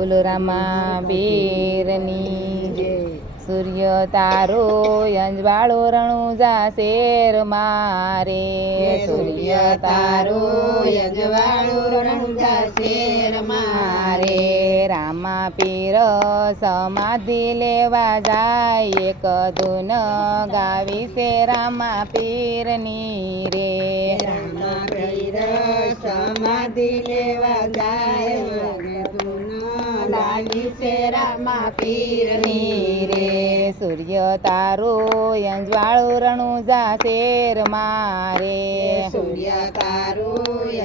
બોલો રામા પીરની જય. સૂર્ય તારો અંજવાળો રણુજા શેર મારે, સૂર્ય તારો અંજવાળો રણુજા શેર મારે. રામા પીર સમાધિ લેવા જાય, એક ધૂન ગાવી છે રામા પીરની રે. રામા પીર સમાધિ લેવા જાય, લાગી છે રામા પીરની રે. સૂર્ય તારો અંજવાળો રણુજા શેર મારે, સૂર્ય તારો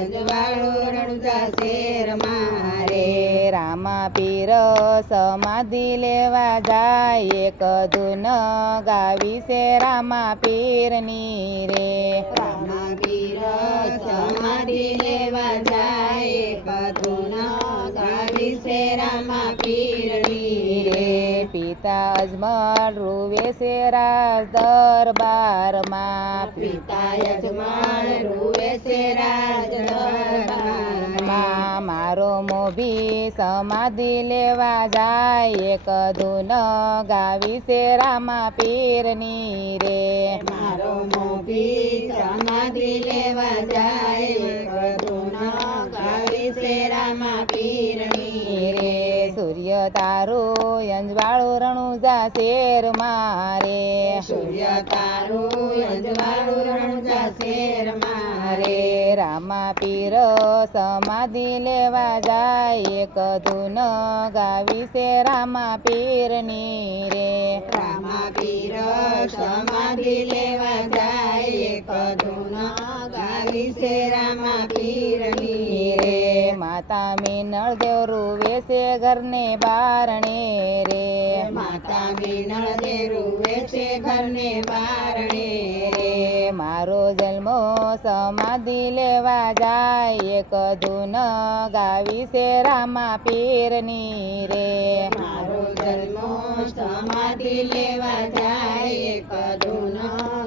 અંજવાળો રણુજા શેર મારે. રામા પીર સમાધિ લેવા જાય, એક ધૂન ગાવી છે રામા પીરની રે. રામા પીર સમાધિ લેવા જાય, એક ધૂન ગાવી છે રામા પીરની રે. પિતા અજમલ રૂવે છે રાજ દરબારમાં, પિતા યજમાન રૂવે છે રાજ દરબારમાં. મારો મોભી સમાધિ લેવા જાય, એક ધૂન ગાવી છે રામા પીરની રે. મારો મોભી સમાધિ લેવા જાય, એક ધૂન ગાવી છે રામા પીરની રે. સૂર્ય તારો અંજવાળો રણુજા શેર મારે, સૂર્ય તારો અંજવાળો રણુજા શેર મારે. રામા પીર સમાધિ લેવા જાય, એક ધૂન ગાવી છે રામા પીરની રે. રામા પીર સમાધિ લેવા જાય, એક ધૂન ગાવી છે રામા પીરની રે. માતા મીનળ દેવ રૂવે છે ઘરને બારણે રે. માતા મીનળ દેવ રૂવે છે ઘરને બારણે રે. મારો જન્મો સમાધિ લેવા જાય, એક ધૂન ગાવી છે રામા પીરની રે. મારો જન્મો સમાધિ લેવા જાય, એક ધૂન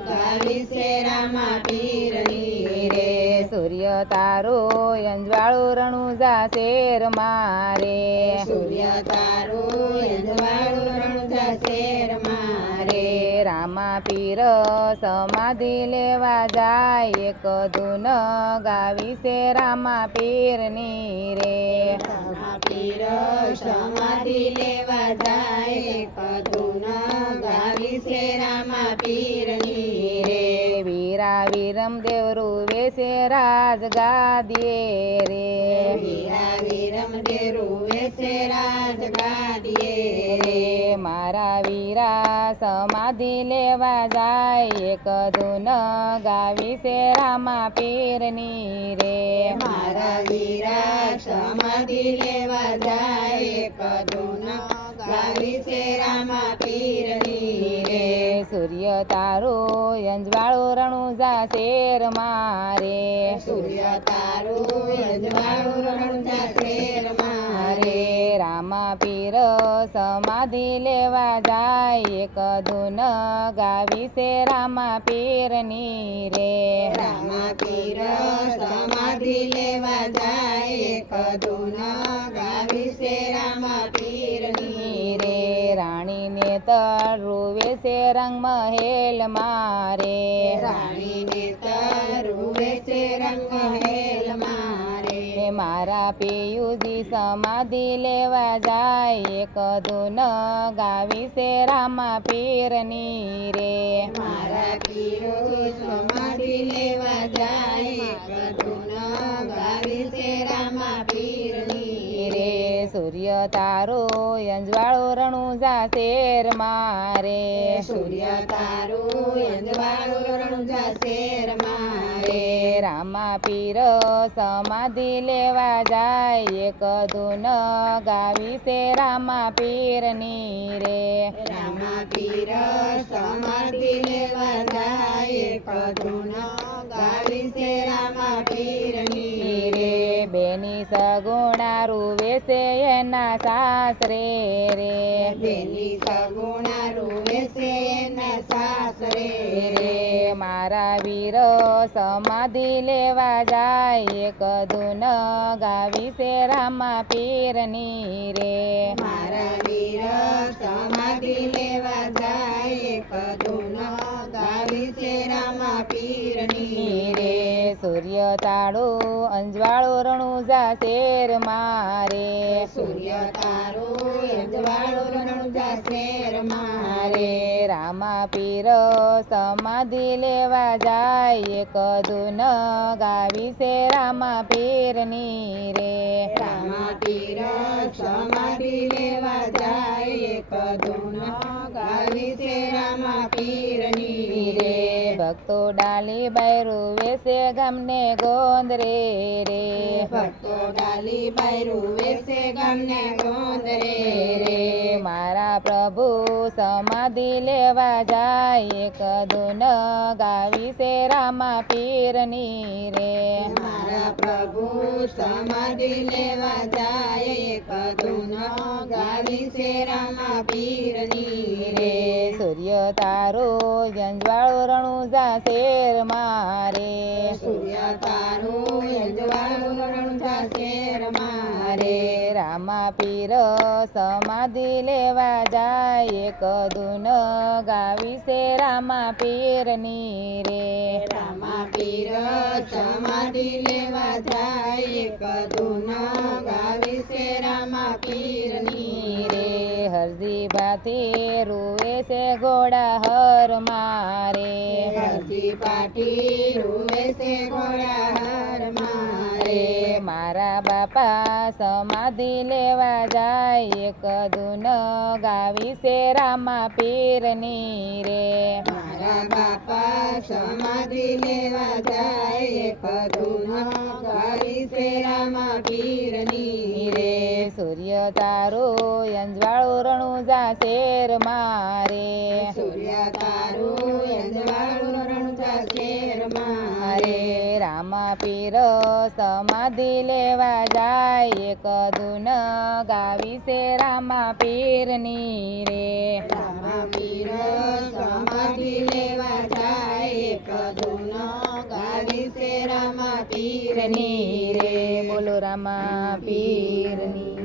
ગાવી છે રામા પીરની રે. સૂર્ય તારો અંજવાળો રણુજા શેર મારે, સૂર્ય તારો અંજવાળો રણુજા શેર મારે. રામા પીર સમાધિ લેવા જાય, એક ધૂન ગાવી છે રામા પીરની રે. રામા પીર સમાધિ લેવા જાય, એક ધૂન ગાવી છે રામા પીરની રે. વીરા વિરમ દેવ રૂવે છે રાજ ગાદીએ રે. વીરા વિરમ દેવ રૂવે છે રાજ ગાદીએ રે. મારા વીરા સમાધિ લેવા જાય, એક ધૂન ગાવી છે રામા પીરની રે. મારા વીરા સમાધિ લેવા જાય, એક ધૂન ગાવી છે રામા પીરની રે. સૂર્ય તારો અંજવાળો રણુજા શેર મારે, સૂર્ય તારો અંજવાળો રણુજા શેર મારે. રામા પીર સમાધિ લેવા જાય, એક ધૂન ગાવી છે રામા પીરની રે. રામા પીર સમાધિ લેવા જાય, એક ધૂન ગાવી છે રામા પીરની રે. રાણી ને તર રૂવે છે રંગ મહેલ મારે, રાણી ને તર રૂવે છે રંગ મહેલ મારે. મારા પિયુજી સમાધિ લેવા જાય, એક ધૂન ગાવી છે રામા પીરની રે. મારા પીરો સમાધિ લેવા જાય, એક ધૂન ગાવી છે રામા પીરની રે. સૂર્ય તારો અંજવાળો રણુજા શેર મારે, સૂર્ય તારો અંજવાળો રણુજા શેર મારે. રામા પીર સમાધિ લેવા જાય, એક ધૂન ગાવી છે રામા પીરની રે. રામા પીર સમાધિ લેવા જાય, એક ધૂન ગાવી છે રામા પીરની રે. બેની સગુણા રૂવે છે એના સાસરે રે. બેની સગુણા રૂવે છે એના સાસરે રે. મારા વીર સમાધિ લેવા જાય, એક ધૂન ગાવી છે રામા પીરની રે. તાળું અંજવાળું રણુજા શેર મારે સૂર્ય તારું અંજવાળું રણુજા શેર મારે રામા પીર સમાધિ લેવા જાય એક ધૂન ગાવી છે રામા પીરની રે રામા પીર સમાધિ લેવા જાય એક ધૂન ગાવી છે રામા પીરની રે ભક્તો ડાલી બૈરું વેસે ગામને ગોંદરે રે ભક્તો ડાલી બાયરું વેસે ગામને ગોંદરે રે મારા પ્રભુ સમાધિ લેવા જાય એક ધૂન ગાવી છે રામા પીરની રે મારા પ્રભુ સમાધિ લેવા જાય એક ધૂન ગાવી છે રામા પીરની રે સૂર્ય તારો જંજવાળું રણુજા શેર મારે સૂર્ય તારું અંજવાળું રણુજા શેર મારે રામા પીર સમાધિ લેવા જાય એક ધૂન ગાવી છે રામા પીરની રે રામા પીર સમાધિ લેવા જાય એક ધૂન ગાવી છે રામા પીરની રે હરજી ભાથી રૂવે છે ઘોડા હર મારે હરજી પાટી રૂવે છે ઘોડા હર મારે મારા બાપા સમાધિ લેવા જાય એક ધૂન ગાવી છે રામા પીરની રે મારા બાપા સમાધિ લેવા જાય એક ધૂન ગાવી છે રામા પીરની રે સૂર્ય તારો અંજવાળું રણુજા શેર મારે સૂર્ય તારું અંજવાળું રણુજા શેર મારે રામા પીર સમાધિ લેવા જાય એક ધૂન ગાવી છે રામા પીરની રે રામા પીર સમાધિ લેવા જાય એક ધૂન ગાવી છે રામા પીરની રે બોલો રામા પીરની